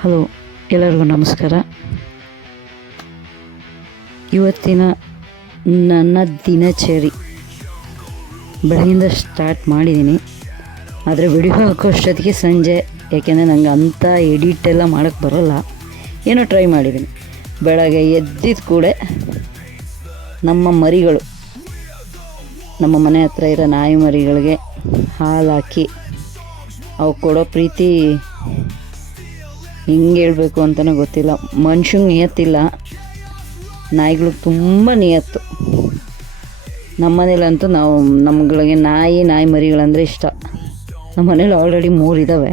Hello, ಎಲ್ಲರಿಗೂ ನಮಸ್ಕಾರ. ಇವತ್ತಿನ ನನ್ನ ದಿನಚರಿ ಬೆಳಗಿಂದ ಸ್ಟಾರ್ಟ್ ಮಾಡಿದ್ದೀನಿ. ಆದರೆ ವಿಡಿಯೋ ಹಾಕೋಷ್ಟೊತ್ತಿಗೆ ಸಂಜೆ, ಯಾಕೆಂದರೆ ನಂಗೆ ಅಂಥ ಎಡಿಟ್ ಎಲ್ಲ ಮಾಡೋಕ್ಕೆ ಬರೋಲ್ಲ. ಏನೋ ಟ್ರೈ ಮಾಡಿದ್ದೀನಿ. ಬೆಳಗ್ಗೆ ಎದ್ದಿದ ಕೂಡ ನಮ್ಮ ಮರಿಗಳು, ನಮ್ಮ ಮನೆ ಹತ್ರ ಇರೋ ನಾಯಿ ಮರಿಗಳಿಗೆ ಹಾಲು ಹಾಕಿ ಅವು ಕೊಡೋ ಪ್ರೀತಿ ಹಿಂಗೆ ಹೇಳ್ಬೇಕು ಅಂತಲೂ ಗೊತ್ತಿಲ್ಲ. ಮನುಷ್ಯಂಗೆ ನಿಯತ್ತಿಲ್ಲ, ನಾಯಿಗಳಿಗೆ ತುಂಬ ನಿಯತ್ತು. ನಮ್ಮ ಮನೇಲಂತೂ ನಮ್ಗಳಿಗೆ ನಾಯಿ ಮರಿಗಳಂದರೆ ಇಷ್ಟ. ನಮ್ಮ ಮನೇಲಿ ಆಲ್ರೆಡಿ 3 ಇದ್ದಾವೆ.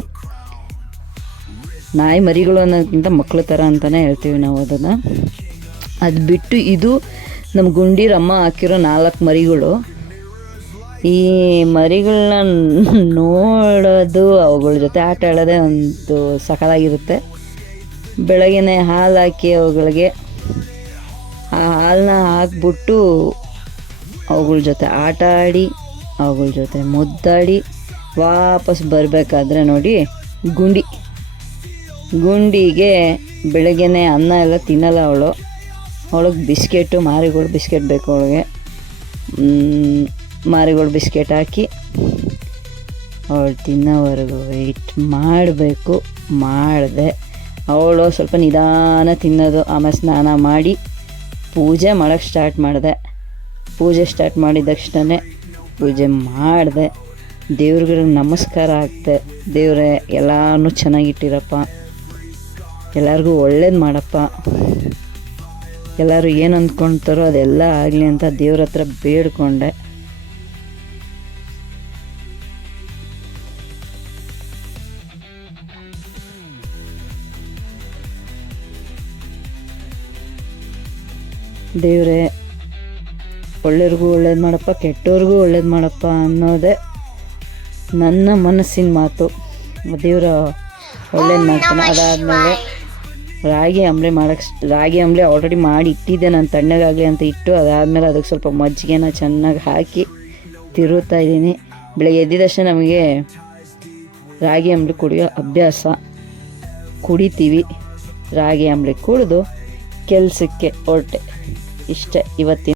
ನಾಯಿ ಮರಿಗಳು ಅನ್ನೋದಕ್ಕಿಂತ ಮಕ್ಕಳ ಥರ ಅಂತಲೇ ಹೇಳ್ತೀವಿ ನಾವು ಅದನ್ನು. ಅದು ಬಿಟ್ಟು ಇದು ನಮ್ಮ ಗುಂಡೀರಮ್ಮ ಹಾಕಿರೋ 4 ಮರಿಗಳು. ಈ ಮರಿಗಳನ್ನ ನೋಡೋದು, ಅವುಗಳ ಜೊತೆ ಆಟ ಆಡೋದೇ ಒಂದು ಸಕಲಾಗಿರುತ್ತೆ. ಬೆಳಗ್ಗೆ ಹಾಲು ಹಾಕಿ ಅವುಗಳಿಗೆ ಆ ಹಾಲನ್ನ ಹಾಕ್ಬಿಟ್ಟು ಅವುಗಳ ಜೊತೆ ಆಟ ಆಡಿ, ಅವುಗಳ ಜೊತೆ ಮುದ್ದಾಡಿ ವಾಪಸ್ ಬರಬೇಕಾದ್ರೆ ನೋಡಿ, ಗುಂಡಿಗೆ ಬೆಳಗ್ಗೆ ಅನ್ನ ಎಲ್ಲ ತಿನ್ನಲ್ಲ ಅವಳಿಗೆ ಬಿಸ್ಕೆಟು, ಮಾರಿಗೋಲ್ಡ್ ಬಿಸ್ಕೆಟ್ ಬೇಕು ಅವಳಿಗೆ. ಮಾರಿಗೋಲ್ಡ್ ಬಿಸ್ಕೆಟ್ ಹಾಕಿ ಅವಳು ತಿನ್ನೋವರೆಗೂ ವೆಯ್ಟ್ ಮಾಡಬೇಕು. ಮಾಡಿದೆ. ಅವಳು ಸ್ವಲ್ಪ ನಿಧಾನ ತಿನ್ನೋದು. ಆಮೇಲೆ ಸ್ನಾನ ಮಾಡಿ ಪೂಜೆ ಮಾಡೋಕ್ಕೆ ಸ್ಟಾರ್ಟ್ ಮಾಡಿದೆ. ಪೂಜೆ ಸ್ಟಾರ್ಟ್ ಮಾಡಿದ ತಕ್ಷಣ ಪೂಜೆ ಮಾಡಿದೆ. ದೇವ್ರಿಗೆ ನಮಸ್ಕಾರ ಹಾಕ್ತೆ. ದೇವರೇ, ಎಲ್ಲನೂ ಚೆನ್ನಾಗಿಟ್ಟಿರಪ್ಪ, ಎಲ್ಲರಿಗೂ ಒಳ್ಳೇದು ಮಾಡಪ್ಪ, ಎಲ್ಲರೂ ಏನು ಅಂದ್ಕೊಳ್ತಾರೋ ಅದೆಲ್ಲ ಆಗಲಿ ಅಂತ ದೇವ್ರ ಹತ್ರ ಬೇಡ್ಕೊಂಡೆ. ದೇವರೇ, ಒಳ್ಳೆಯವ್ರಿಗೂ ಒಳ್ಳೇದು ಮಾಡಪ್ಪ, ಕೆಟ್ಟವ್ರಿಗೂ ಒಳ್ಳೇದು ಮಾಡಪ್ಪ ಅನ್ನೋದೇ ನನ್ನ ಮನಸ್ಸಿನ ಮಾತು. ದೇವರ ಒಳ್ಳೇದು ಮಾಡ್ತಾನೆ. ಅದಾದಮೇಲೆ ರಾಗಿ ಅಂಬಲಿ ಆಲ್ರೆಡಿ ಮಾಡಿ ಇಟ್ಟಿದ್ದೆ ನಾನು, ತಣ್ಣಗಾಗಲಿ ಅಂತ ಇಟ್ಟು. ಅದಾದಮೇಲೆ ಅದಕ್ಕೆ ಸ್ವಲ್ಪ ಮಜ್ಜಿಗೆನ ಚೆನ್ನಾಗಿ ಹಾಕಿ ತಿರುತ್ತಾ ಇದ್ದೀನಿ. ಬೆಳಗ್ಗೆ ಎದ್ದಿದ ತಕ್ಷಣ ನಮಗೆ ರಾಗಿ ಅಂಬಲಿ ಕುಡಿಯೋ ಅಭ್ಯಾಸ. ಕುಡಿತೀವಿ. ರಾಗಿ ಅಂಬಲಿ ಕುಡಿದು ಕೆಲಸಕ್ಕೆ ಹೊರಟೆ. ಇಷ್ಟೇ ಇವತ್ತಿನ